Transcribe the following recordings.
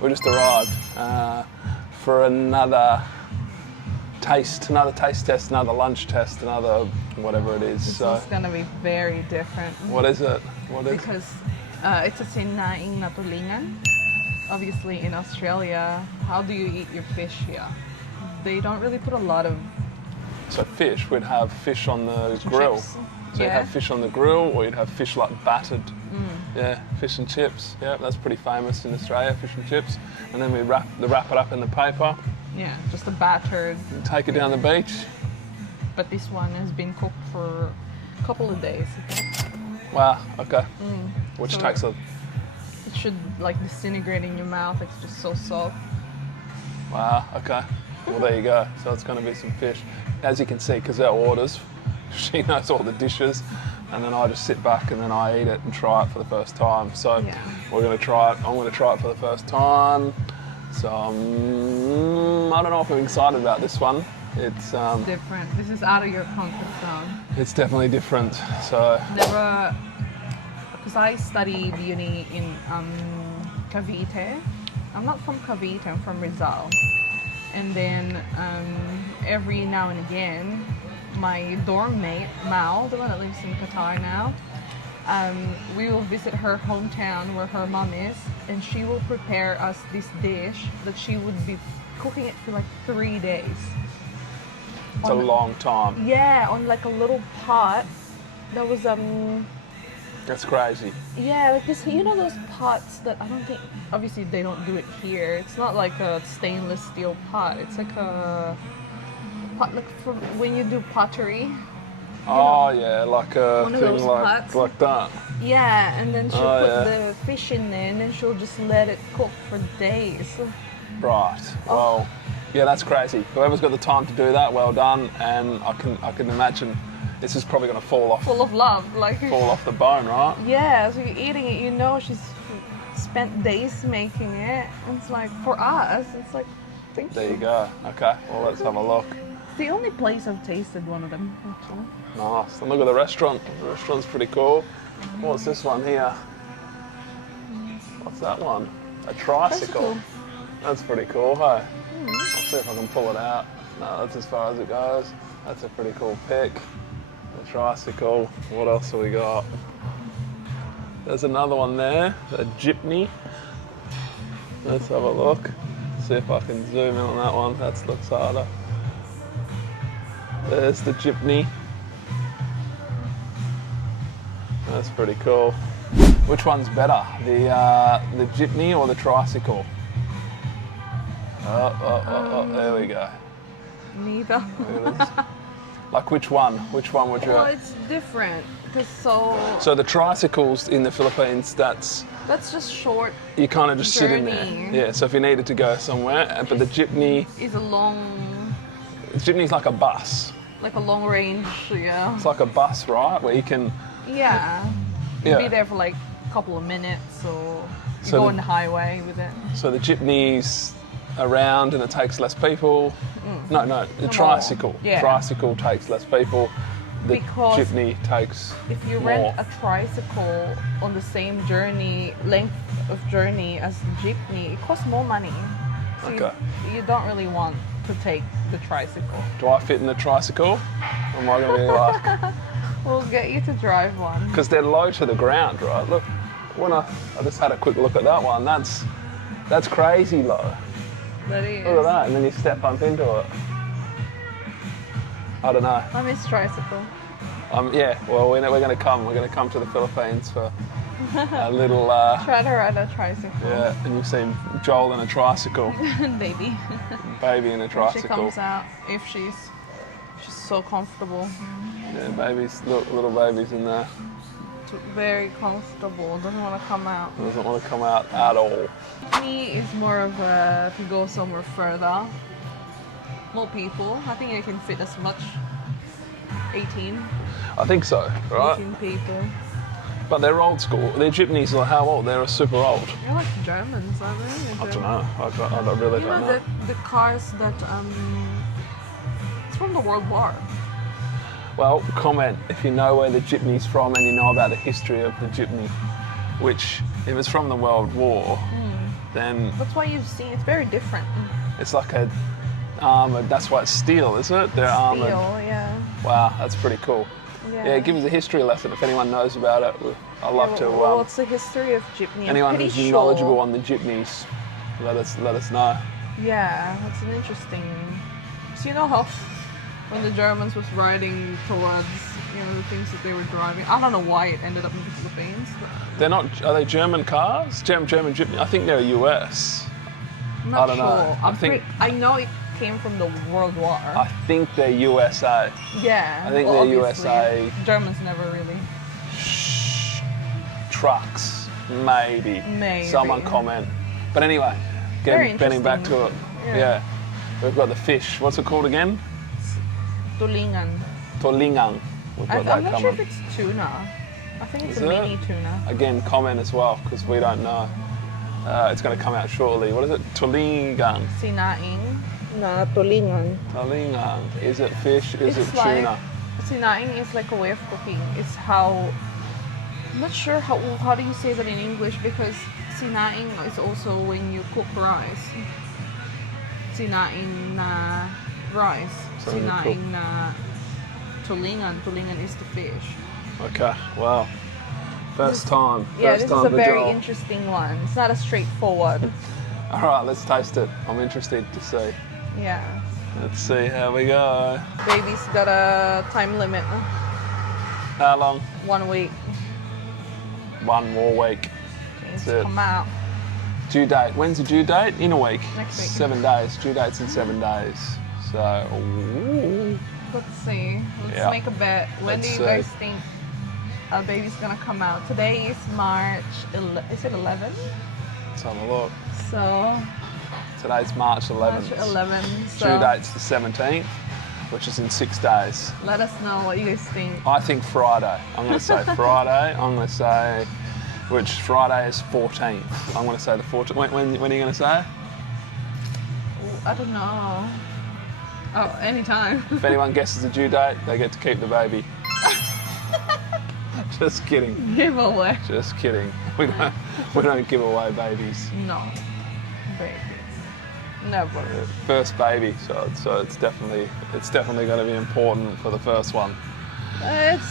We just arrived for another taste test, another lunch test, another whatever it is. This is gonna be very different. What is it? What is? Because it's a Sinaing na Tulingan. Obviously, in Australia, how do you eat your fish here? They don't really put a lot of. So fish, we'd have fish on the grill. Chips. So you'd have fish on the grill, or you'd have fish like battered. Yeah, fish and chips. Yeah, that's pretty famous in Australia, fish and chips. And then we wrap it up in the paper. Yeah, just a battered. And take it down the beach. But this one has been cooked for a couple of days. Wow. Okay. Which So takes a. It should like disintegrate in your mouth. It's just so soft. Wow. Okay. Well, there you go. So it's going to be some fish, as you can see, because our orders. She knows all the dishes, and then I just sit back and then I eat it and try it for the first time. So we're going to try it. I'm going to try it for the first time. So I don't know if I'm excited about this one. It's different. This is out of your comfort zone. It's definitely different. So Never, because I studied uni in Cavite. I'm not from Cavite. I'm from Rizal. And then every now and again, my dorm mate, Mal, the one that lives in Qatar now, we will visit her hometown where her mom is, and she will prepare us this dish that she would be cooking it for like 3 days. it's a long time. Yeah, on like a little pot. That was That's crazy. yeah, like this, you know those pots that I don't think, obviously they don't do it here. It's not like a stainless steel pot. It's like a pot like from when you do pottery. Oh yeah, like a One of thing those like pots. like that. Yeah, and then she'll Oh, put yeah. the fish in there, and then she'll just let it cook for days. Right. Well, yeah, that's crazy. Whoever's got the time to do that, well done. And I can imagine this is probably going to fall off Full of love, like. the bone, right? Yeah, so you're eating it, you know she's spent days making it. And it's like, for us, it's like, thank There you. you go. Okay. Well, let's have a look. It's the only place I've tasted one of them, actually. Nice. And look at the restaurant. The restaurant's pretty cool. What's this one here? What's that one? A tricycle. Tricycle. That's pretty cool, hey? I'll see if I can pull it out. No, that's as far as it goes. That's a pretty cool pic. The tricycle. What else have we got? There's another one there, a jeepney. Let's have a look. See if I can zoom in on that one. That looks harder. There's the jeepney. That's pretty cool. Which one's better, the jeepney or the tricycle? There we go. Neither. Look at this. Like which one? Which one would you? Well, it's different. Because So the tricycles in the Philippines, that's just short. you kind of just sit in there. Journey. Yeah. So if you needed to go somewhere, but the jeepney, Is a long, the jeepney's like a bus. like a long range, yeah. It's like a bus, right? Where you can. Yeah. You'll Yeah. be there for like a couple of minutes, or you So go the- on the highway with it. So the jeepney's around and it takes less people. No, the tricycle. Yeah. Tricycle takes less people. The Because jeepney takes If you more. rent a tricycle on the same length of journey as the jeepney, it costs more money. So Okay. you don't really want to take the tricycle. Do I fit in the tricycle? Or am I going to be like? We'll get you to drive one. Because they're low to the ground, right? Look, when I just had a quick look at that one. That's crazy low. That is. Look at that, and then you step up into it. I don't know. I miss tricycle. Yeah. Well, we're going to come. We're going to come to the Philippines for a little. Try to ride a tricycle. Yeah, and you've seen Joel in a tricycle, Baby. baby in a She tricycle. comes out if she's so comfortable. Yeah, babies, little babies in there. Very comfortable. Doesn't want to come out. Doesn't want to come out at all. Me is more of a, if you go somewhere further, more people. I think you can fit as much. 18. I think so, right? 18 people. But they're old school. Their jeepneys are how old? They're super old. They're like Germans, aren't they? I don't know. I don't really You don't know know. the cars that it's from the World War. Well, comment if you know where the jeepney's from and you know about the history of the jeepney, which if it's from the World War, then That's why you've seen it's very different. it's like a armored. That's why it's steel, is it? They're armored. Steel, yeah. Wow, that's pretty cool. Yeah, give us a history lesson if anyone knows about it. I'd love to. What's the history of jeepney? Anyone who's knowledgeable on the jeepneys, let us know. Yeah, that's an interesting. So you know how when the Germans was riding towards the things that they were driving. I don't know why it ended up in the Philippines. They're not. Are they German cars? German jeepney. I think they're US. I'm not I don't sure. know. I know it came from the World War. I think they're USA. Yeah. I think they're USA. Germans never really. Trucks, maybe. Someone comment. But anyway, getting back to it. Yeah. We've got the fish. What's it called again? Tulingan. Tulingan. I'm not sure if it's tuna. I think it's a mini tuna. Again, comment as well, because we don't know. It's going to come out shortly. What is it? Tulingan. Sinaing. No, tulingan. Tulingan. Is it fish? Is it like, tuna? Sinaing is like a way of cooking. It's how... I'm not sure how do you say that in English, because sinaing is also when you cook rice. Sinaing na rice. So Sinaing na tulingan. Tulingan is the fish. Okay, wow. First time. Yeah, this is a very interesting one. It's not as straightforward. All right, let's taste it. I'm interested to see. Yeah. Let's see how we go. Baby's got a time limit. How long? 1 week. 1 more week. It's That's it. come out. Due date. When's the due date? In a week. Next week. 7 days. Due date's in 7 days. So, ooh. Let's see. Let's make a bet. When do you guys think our baby's gonna come out? Today is March. Is it 11? Let's have a look. So. Today's March 11th. March 11th. So Due date's the 17th, which is in 6 days. let us know what you guys think. I think Friday. I'm going to say Friday. I'm going to say, which Friday is 14th. I'm going to say the 14th. When are you going to say? I don't know. Oh, anytime. If anyone guesses the due date, they get to keep the baby. Just kidding. Giveaway. Just kidding. We don't give away babies. No. Babies. Never. First baby, so it's definitely going to be important for the first one.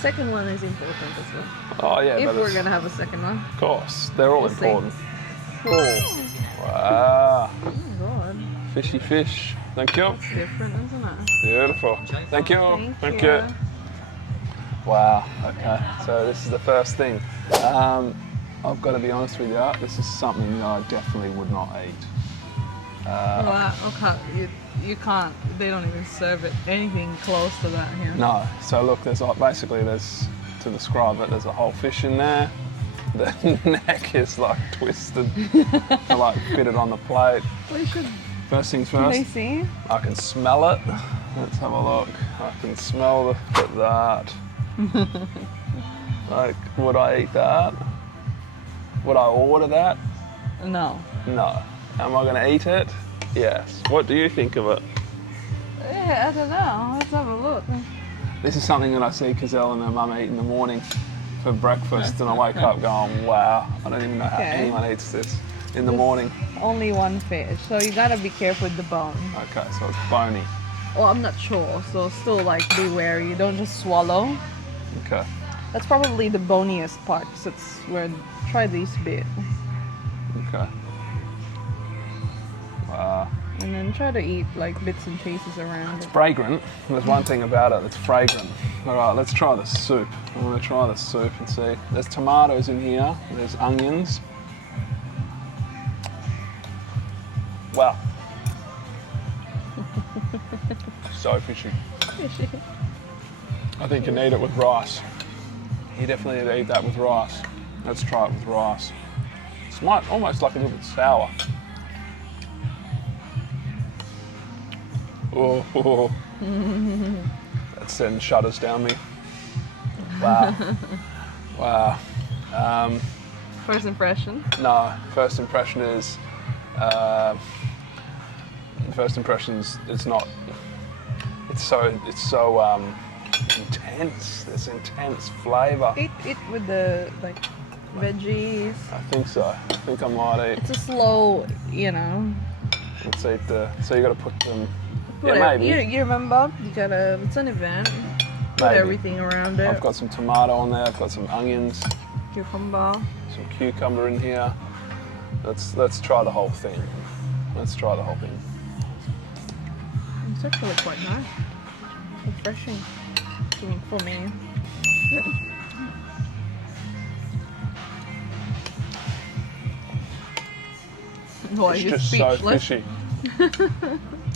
Second one is important as well. Oh yeah, if we're gonna have a second one. Of course, they're all important. See. Oh, wow. Oh my god. Fishy fish. Thank you. It's different, isn't it? Beautiful. Thank you. Thank you. Wow. Okay. So this is the first thing. I've got to be honest with you. This is something that I definitely would not eat. Wow. Okay. You can't. They don't even serve it anything close to that here. No. So look, there's to describe it, there's a whole fish in there. The neck is like twisted to like fit it on the plate. We should. First things Can first. they see? I can smell it. Let's have a look. I can smell that. Like, would I eat that? Would I order that? No. No. Am I going to eat it? Yes. What do you think of it? Yeah, I don't know. Let's have a look. This is something that I see Cazelle and her mum eat in the morning for breakfast, and I wake up going, wow, I don't even know how anyone eats this in the morning. Only one fish, so you gotta be careful with the bone. Okay, so it's bony. Well, I'm not sure, so still like be wary. Don't just swallow. Okay. That's probably the boniest part, so it's where try this bit. Okay. Wow. And then try to eat like bits and pieces around It's it. fragrant. There's one thing about it, it's fragrant. All right, let's try the soup. I'm gonna try the soup and see. There's tomatoes in here, there's onions. Wow. So fishy. I think you need it with rice. You definitely need to eat that with rice. Let's try it with rice. It's almost like a little bit sour. Oh, that's sending shudders down me. Wow. Wow. First impression? No, first impression is it's not. It's so intense. There's intense flavour. Eat it with the like veggies. I think so. I think I might eat. It's a slow, you know. Let's eat the. So you got to put them. Put Yeah, it- maybe. You remember? You gotta. It's an event. Put Maybe. everything around it. I've got some tomato on there. I've got some onions, cucumber. some cucumber in here. Let's try the whole thing. Let's try the whole thing. It's actually quite nice. Refreshing for me. Why It's you just so speechless? fishy.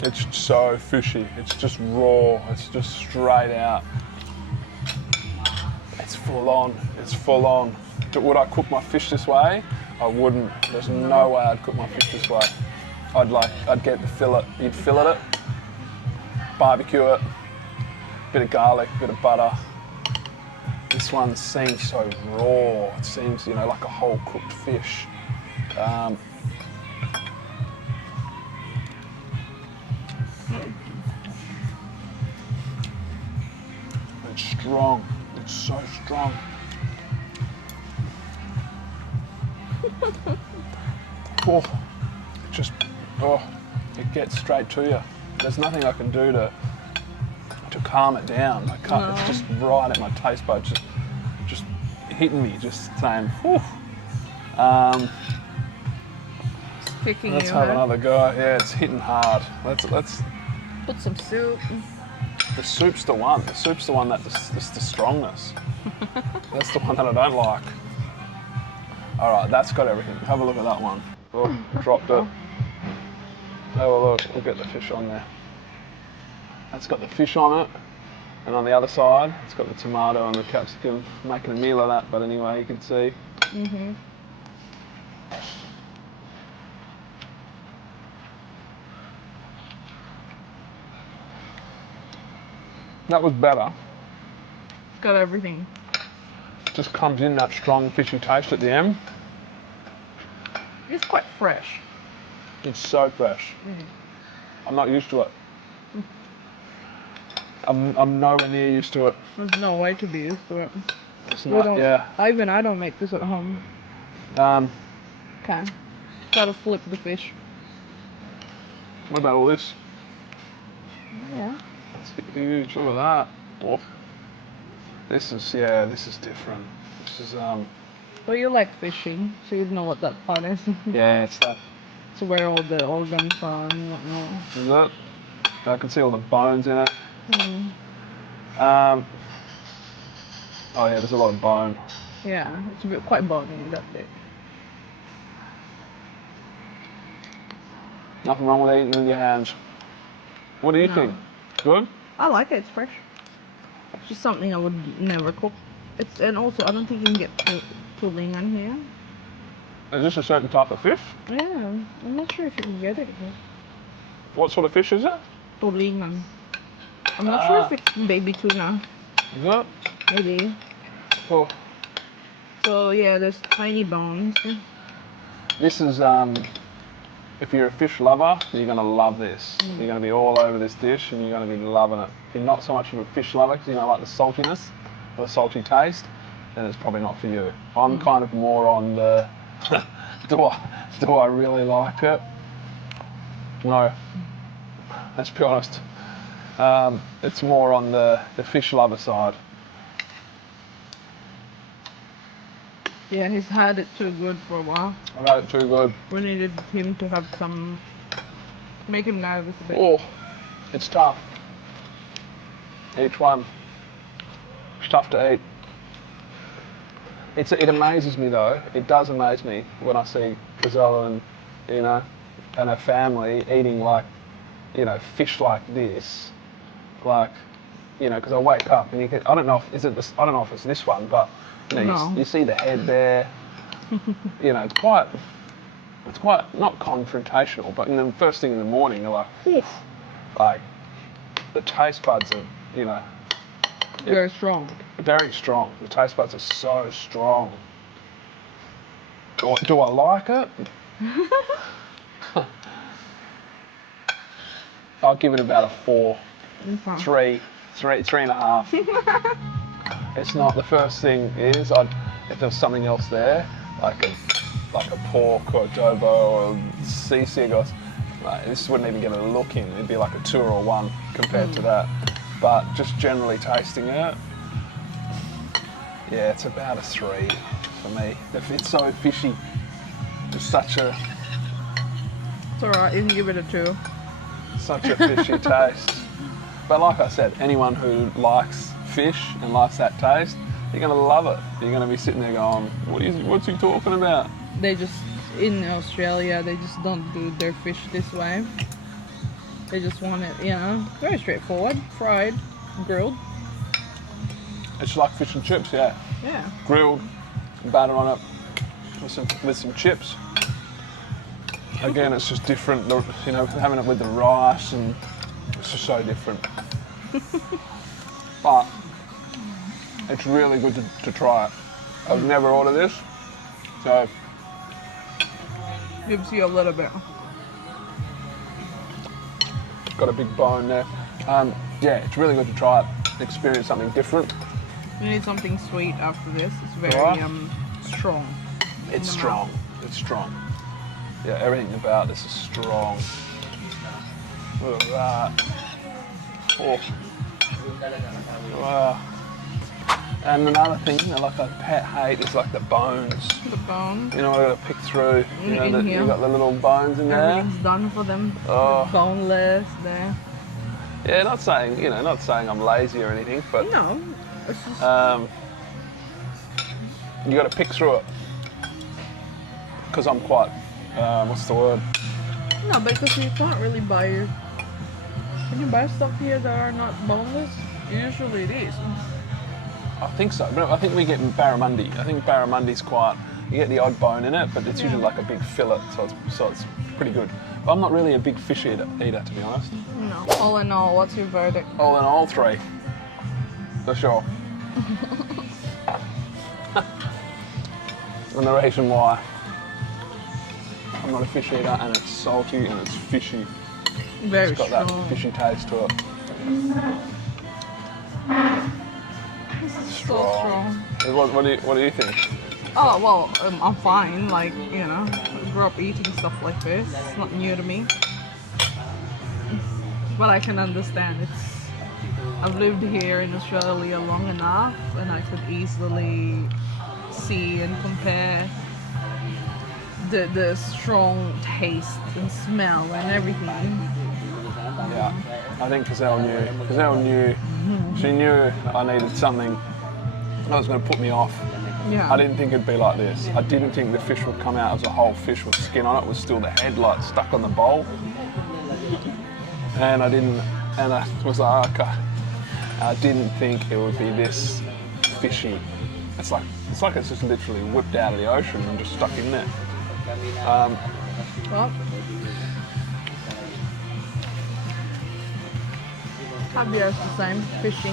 It's so fishy. It's just raw. It's just straight out. It's full on. It's full on. Would I cook my fish this way? I wouldn't. There's no way I'd cook my fish this way. I'd get the fillet. You'd fillet it, barbecue it, bit of garlic, bit of butter. This one seems so raw. It seems, you know, like a whole cooked fish. It's strong. It's so strong. Oh, it gets straight to you. There's nothing I can do to calm it down. I can't. No. It's just right at my taste buds, just hitting me, just saying, whew. Kicking Let's you, have huh? another go. Yeah, it's hitting hard. Let's. Put some soup. The soup's the one. The soup's the one that's the strongness. That's the one that I don't like. All right, that's got everything. Have a look at that one. Oh, dropped it. Have a look. Look at the fish on there. That's got the fish on it. And on the other side, it's got the tomato and the capsicum. Making a meal of that, but anyway, you can see. Mm-hmm. That was better. Got everything. Just comes in that strong fishy taste at the end. It's quite fresh. It's so fresh. I'm not used to it. I'm nowhere near used to it. There's no way to be used to it. It's We not, don't, yeah. I don't make this at home. Okay. Gotta flip the fish. What about all this? Yeah. It's huge. Look at that. Oh. This is different. This is Well, you like fishing, so you know what that part is. yeah, it's that. It's where all the organs are and whatnot. Is it? I can see all the bones in it. Mm. Oh yeah, there's a lot of bone. Yeah, it's a bit quite bony, that bit. Nothing wrong with eating with your hands. What do you No. think? Good? I like it, it's fresh. It's just something I would never cook. And also, I don't think you can get tulingan here. Is this a certain type of fish? Yeah, I'm not sure if you can get it here. What sort of fish is it? Tulingan. I'm not sure if it's baby tuna. Is it? Maybe. Oh. So yeah, there's tiny bones. This is if you're a fish lover, you're gonna love this. You're gonna be all over this dish and you're gonna be loving it. If you're not so much of a fish lover because you don't like the saltiness or the salty taste, then it's probably not for you. I'm kind of more on the do I really like it? No. Let's be honest. It's more on the fish lover side. Yeah, he's had it too good for a while. I've had it too good. We needed him to have some, make him nervous a bit. Oh, it's tough. Each one. It's tough to eat. It amazes me though. It does amaze me when I see Gazella and and her family eating like, fish like this, like, because I wake up and I don't know if I don't know if it's this one, but No. you see the head there. It's quite not confrontational, but first thing in the morning you're like, whew, like the taste buds are, Very strong. very strong. The taste buds are so strong. Do I like it? I'll give it about a 4, Okay. 3.5. It's not the first thing is. if there was something else there, like a pork or adobo or sisig or like, this wouldn't even get a look in. It'd be like a 2 or a 1 compared to that. But just generally tasting it, yeah, it's about a 3 for me. It's so fishy. It's such a It's alright, you can give it a 2. such a fishy taste. But like I said, anyone who likes fish and likes that taste, you're gonna love it. You're gonna be sitting there going, what's he talking about? They just, in Australia, they just don't do their fish this way. They just want it, you know, very straightforward, fried, grilled. It's like fish and chips, yeah. Yeah. Grilled, batter on it with some chips. Again, it's just different, you know, having it with the rice, and it's just so different. But it's really good to try it. I've never ordered this, so Gives you a little bit. got a big bone there. Yeah, it's really good to try it. Experience something different. You need something sweet after this. It's very Right. strong. It's strong. It's strong. Yeah, everything about this is strong. Look at that. Oh. Wow. And another thing, like a pet hate, is like the bones. The bone. You know, I gotta pick through. You know, In here. you've got the little bones in there. Everything's done for them. Oh. Boneless there. Yeah, not saying I'm lazy or anything, but No, it's just you got to pick through it because I'm quite what's the word? no, because you can't really buy. Can you buy stuff here that are not boneless? Usually it is. I think so. But I think we get barramundi. I think barramundi's quite. You get the odd bone in it, but it's usually like a big fillet, so it's pretty good. But I'm not really a big fish eater, to be honest. No. All in all, what's your verdict? All in all, 3, for sure. And the reason why I'm not a fish eater, and it's salty and it's fishy. Very It's got strong. that fishy taste to it. This is so strong. What do you think? Oh well, I'm fine. Like you know, I grew up eating stuff like this. It's not new to me, but I can understand. I've lived here in Australia long enough, and I could easily see and compare the strong taste and smell and everything. Yeah, I think Gazelle knew. She knew I needed something that was going to put me off. Yeah. I didn't think it'd be like this. I didn't think the fish would come out as a whole fish with skin on it, with still the head like stuck on the bowl. And I was like, okay. I didn't think it would be this fishy. It's like it's just literally whipped out of the ocean and just stuck in there. Well, Javier the same, fishy.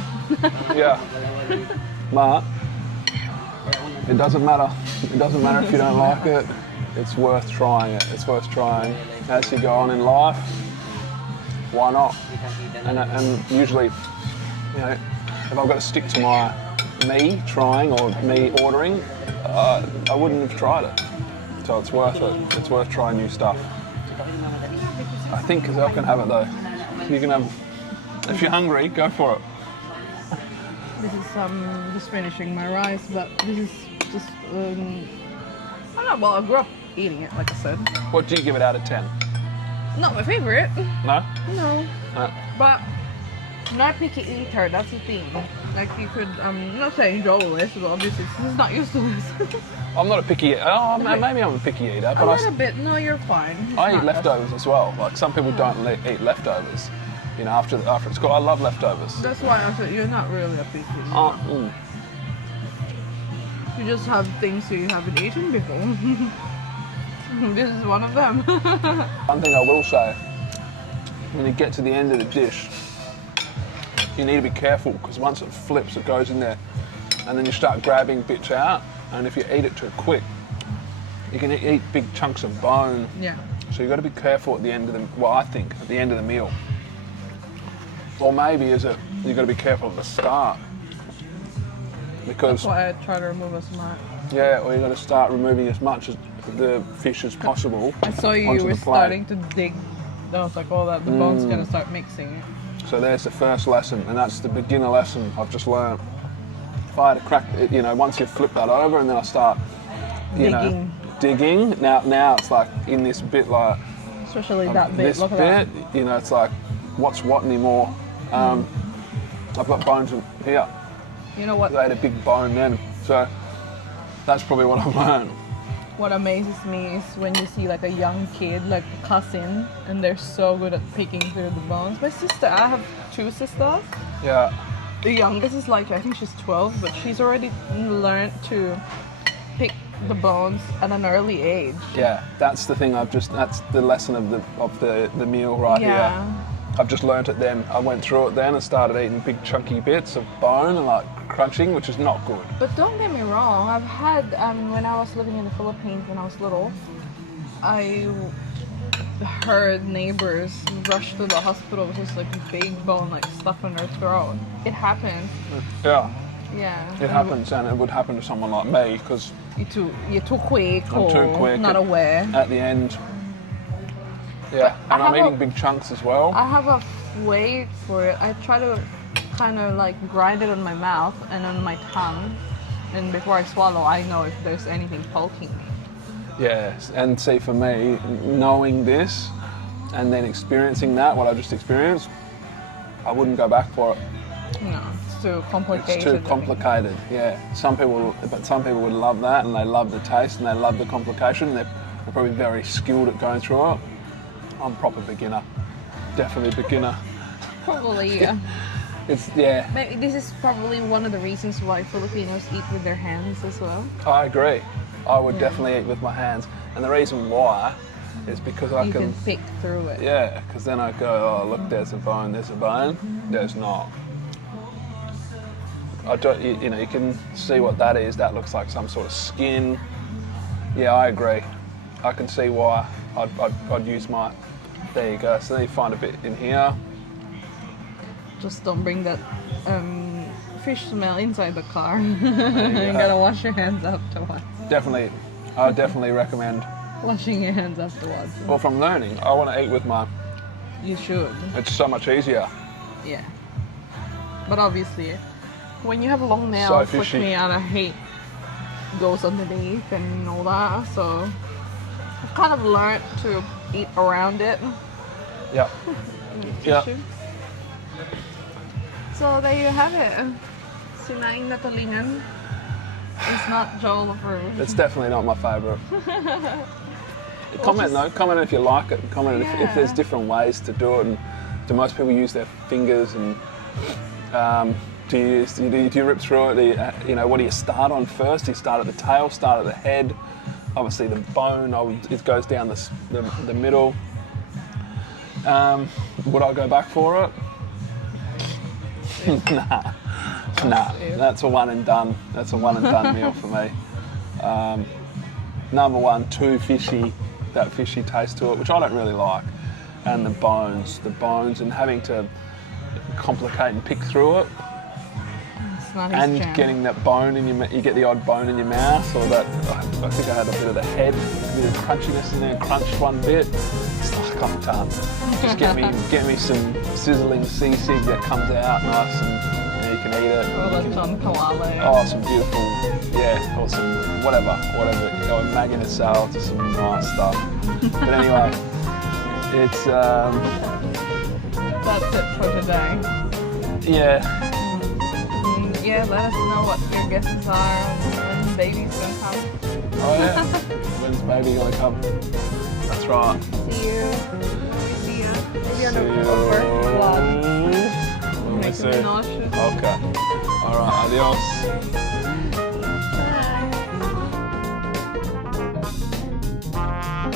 Yeah. But it doesn't matter. It doesn't matter if you don't like it. It's worth trying it. It's worth trying. As you go on in life, why not? And usually, you know, if I've got to stick to me trying or me ordering, I wouldn't have tried it. So it's worth it. It's worth trying new stuff. I think Gazelle can have it though. You can have. If you're hungry, go for it. This is just finishing my rice, but this is just I don't know. Well, I grew up eating it, like I said. What do you give it out of 10? Not my favorite. No? No. No. But not picky eater. That's the thing. Like you could, I'm not saying Joel is, but obviously he's not used to this. I'm not a picky eater. Oh, maybe I'm a picky eater, A but little bit. No, you're fine. It's I eat not- leftovers as well. Like some people don't eat leftovers. You know, after it's got. I love leftovers. That's why I said you're not really a picky eater. You just have things you haven't eaten before. This is one of them. One thing I will say, when you get to the end of the dish, you need to be careful because once it flips, it goes in there, and then you start grabbing bits out. And if you eat it too quick, you can eat big chunks of bone. Yeah. So you've got to be careful at the end of the. Well, I think at the end of the meal, or maybe you've got to be careful at the start because That's why I try to remove as much. yeah, well, you got to start removing as much of the fish as possible. I saw you onto were the plate. starting to dig. I was like, oh, that the bone's gonna start mixing it. So there's the first lesson, and that's the beginner lesson I've just learned. If I had to crack it, you know, once you flip that over, and then I start, digging. Now it's like in this bit, like Especially that bit. this Look bit, at you know, it's like what's what anymore. I've got bones in here. that. You know what? They had a big bone then, so that's probably what I've learned. What amazes me is when you see like a young kid, like a cousin, and they're so good at picking through the bones. My sister, I have 2 sisters. Yeah, The youngest is like, I think she's 12, but she's already learned to pick the bones at an early age. yeah, that's the thing. That's the lesson of the meal right here. I've just learnt it then. I went through it then and started eating big chunky bits of bone and like crunching, which is not good. But don't get me wrong, I've had, when I was living in the Philippines when I was little, I heard neighbors rush to the hospital with just like a big bone like stuck in their throat. It happens. Yeah, Yeah. it happens, and it would happen to someone like me because You're too quick I'm or too quick. not aware. At the end, yeah, and I'm eating big chunks as well. I have a way for it. I try to kind of like grind it on my mouth and on my tongue, and before I swallow, I know if there's anything poking me. Yes, and see, for me, knowing this and then experiencing that, what I just experienced, I wouldn't go back for it. No, it's too complicated. It's too complicated. Yeah, some people would love that, and they love the taste, and they love the complication. They're probably very skilled at going through it. I'm proper beginner, definitely beginner. Probably, yeah. Yeah. This is probably one of the reasons why Filipinos eat with their hands as well. I agree. I would definitely eat with my hands, and the reason why is because I You can pick through it. Yeah, because then I go, oh look, there's a bone, there's a bone. There's not. I don't, you know, you can see what that is. That looks like some sort of skin. Yeah, I agree. I can see why I'd use my. There you go. So then you find a bit in here. Just don't bring that fish smell inside the car. You gotta wash your hands afterwards. Definitely, I definitely recommend. Washing your hands afterwards. Well, from learning, I want to eat with my. You should. It's so much easier. Yeah. But obviously, when you have long nails So like fishy. me, and I hate goes underneath and all that, so I've kind of learned to eat around it. Yeah. Yeah. Tissue. So there you have it. Sinaing na Tulingan. It's not Joel approved. It's definitely not my favourite. Comment though. Comment if you like it. Comment if there's different ways to do it. And do most people use their fingers? And do you rip through it? You know, what do you start on first? Do you start at the tail? Start at the head? Obviously, the bone. It goes down the middle. Would I go back for it? Nah. That's a one and done. That's a one and done meal for me. Number one, too fishy. That fishy taste to it, which I don't really like. And the bones, and having to complicate and pick through it. It's not And his jam. getting that bone in your mouth, you get the odd bone in your mouth, or that, I think I had a bit of the head, a bit of crunchiness in there, crunched one bit. It's like, I can't. Just get me some sizzling sisig that comes out nice, and you can eat it. Or Lechon Kwali. Oh, some beautiful, or some whatever, or Mang in Insal to some nice stuff. But anyway, it's, That's it for today. yeah. Yeah, let us know what your guesses are and when baby's gonna come. Oh yeah. When's baby gonna come? That's right. See you. See ya. Maybe on See the you. first vlog. Let me Make see. me nauseous. Okay. Alright, adios.